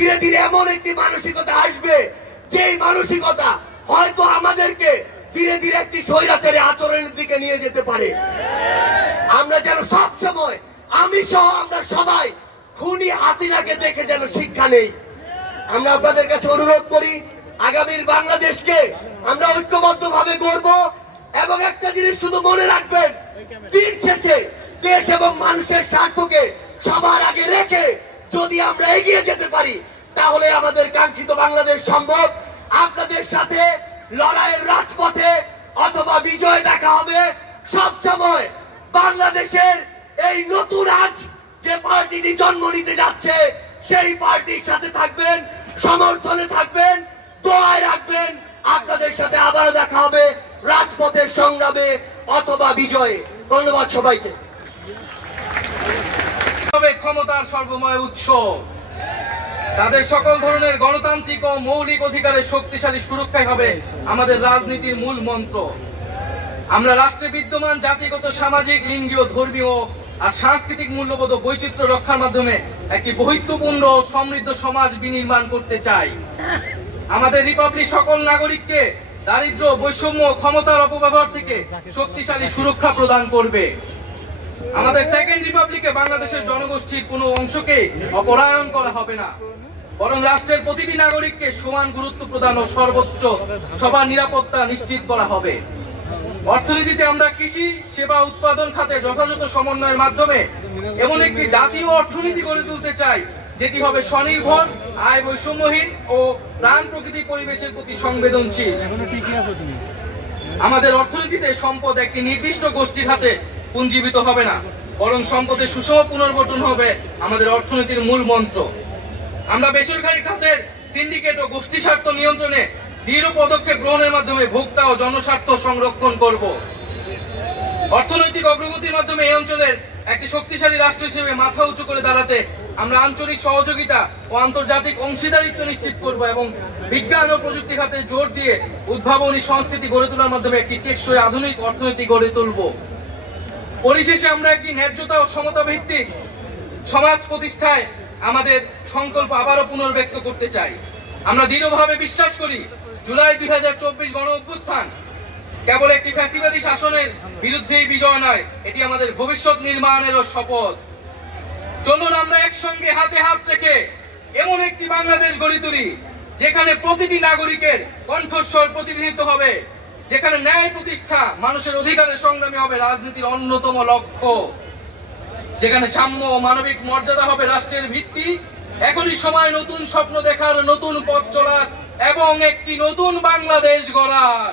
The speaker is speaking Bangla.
ধীরে ধীরে এমন একটি মানসিকতা আসবে, যেই মানসিকতা হয়তো আমাদেরকে ধীরে ধীরে একটি স্বৈরাচারী আচরণের দিকে নিয়ে যেতে পারে। আমরা যেন সব সময়, আমি সহ আমরা সবাই খুনি হাসিনাকে দেখে যেন শিক্ষা নেই। আমরা আপনাদের কাছে অনুরোধ করি, আগামীর বাংলাদেশকে আমরা ঐক্যবদ্ধ ভাবে গড়ব। এবং একটা জিনিস শুধু মনে রাখবেন, দিন শেষে দেশ এবং মানুষের স্বার্থকে সবার আগে রেখে যদি আমরা এগিয়ে যেতে পারি, তাহলে আমাদের কাঙ্ক্ষিত বাংলাদেশ সম্ভব। আপনাদের সাথে লড়াইয়ের রাজপথে অথবা বিজয় দেখা হবে। সব সময় বাংলাদেশের এই নতুন আজ যে পার্টিটি জন্ম নিতে যাচ্ছে, সেই পার্টির সাথে থাকবেন, সমর্থনে থাকবেন, দোয়ায় রাখবেন। আপনাদের সাথে আবারও দেখা হবে রাজপথের সংগ্রামে অথবা বিজয়ে। ধন্যবাদ সবাইকে। ক্ষমতার সর্বময় উৎস, তাদের সকল ধরনের গণতান্ত্রিক ও মৌলিক অধিকারের শক্তিশালী সুরক্ষাই হবে আমাদের রাজনীতির মূল মন্ত্র। আমরা রাষ্ট্রে বিদ্যমান জাতিগত, সামাজিক, লিঙ্গীয়, ধর্মীয় আর সাংস্কৃতিক মূল্যবোধ ও বৈচিত্র্য রক্ষার মাধ্যমে একটি বৈচিত্র্যপূর্ণ ও সমৃদ্ধ সমাজ বিনির্মাণ করতে চাই। আমাদের রিপাবলিক সকল নাগরিককে দারিদ্র্য, বৈষম্য, ক্ষমতার অপব্যবহার থেকে শক্তিশালী সুরক্ষা প্রদান করবে। আমাদের সেকেন্ড রিপাবলিকে বাংলাদেশের জনগোষ্ঠীর কোনো অংশকে অপরায়ণ করা হবে না, বরং রাষ্ট্রের প্রতিটি নাগরিককে সমান গুরুত্ব প্রদান ও সর্বোচ্চ সবার নিরাপত্তা নিশ্চিত করা হবে। অর্থনীতিতে আমরা কৃষি, সেবা, উৎপাদন খাতে যথাযথ সমন্বয়ের মাধ্যমে এমন একটি জাতীয় অর্থনীতি গড়ে তুলতে চাই, যেটি হবে স্বনির্ভর, আয় বৈষম্যহীন ও প্রাণ প্রকৃতি পরিবেশের প্রতি সংবেদনশীল। আমাদের অর্থনীতিতে সম্পদ একটি নির্দিষ্ট গোষ্ঠীর হাতে পুঞ্জীবিত হবে না, বরং সম্পদের সুষম পুনর্গঠন হবে আমাদের অর্থনীতির মূল মন্ত্র। আমরা বেসরকারি খাতের সিন্ডিকেট ও গোষ্ঠী স্বার্থ নিয়ন্ত্রণে দৃঢ় পদক্ষেপ গ্রহণের মাধ্যমে ভোক্তা ও জনস্বার্থ সংরক্ষণ করব। অর্থনৈতিক অগ্রগতির মাধ্যমে এই অঞ্চলের একটি শক্তিশালী রাষ্ট্র হিসেবে মাথা উঁচু করে দাঁড়াতে আমরা আঞ্চলিক সহযোগিতা ও আন্তর্জাতিক অংশীদারিত্ব নিশ্চিত করব এবং বিজ্ঞান ও প্রযুক্তি খাতে জোর দিয়ে উদ্ভাবনী সংস্কৃতি গড়ে তোলার মাধ্যমে একটি টেকসই আধুনিক অর্থনীতি গড়ে তুলব। পরিশেষে আমরা একটি ন্যায্যতা ও সমতা ভিত্তিক সমাজ প্রতিষ্ঠায় আমাদের সংকল্প আবারও পুনর্ব্যক্ত করতে চাই। আমরা দৃঢ়ভাবে বিশ্বাস করি, জুলাই 2024 গণ অভ্যুত্থান কেবল একটি ফ্যাসিবাদী শাসনের বিরুদ্ধেই বিজয় নয়, এটি আমাদের ভবিষ্যৎ নির্মাণেরও শপথ। চলুন আমরা একসঙ্গে হাতে হাত রেখে এমন একটি বাংলাদেশ গড়ে তুলি, যেখানে প্রতিটি নাগরিকের কণ্ঠস্বর প্রতিনিধিত্ব হবে, যেখানে ন্যায় প্রতিষ্ঠা, মানুষের অধিকারের সংগ্রামী হবে রাজনীতির অন্যতম লক্ষ্য, যেখানে সাম্য ও মানবিক মর্যাদা হবে রাষ্ট্রের ভিত্তি। এখনই সময় নতুন স্বপ্ন দেখার, নতুন পথ চলার এবং একটি নতুন বাংলাদেশ গড়ার।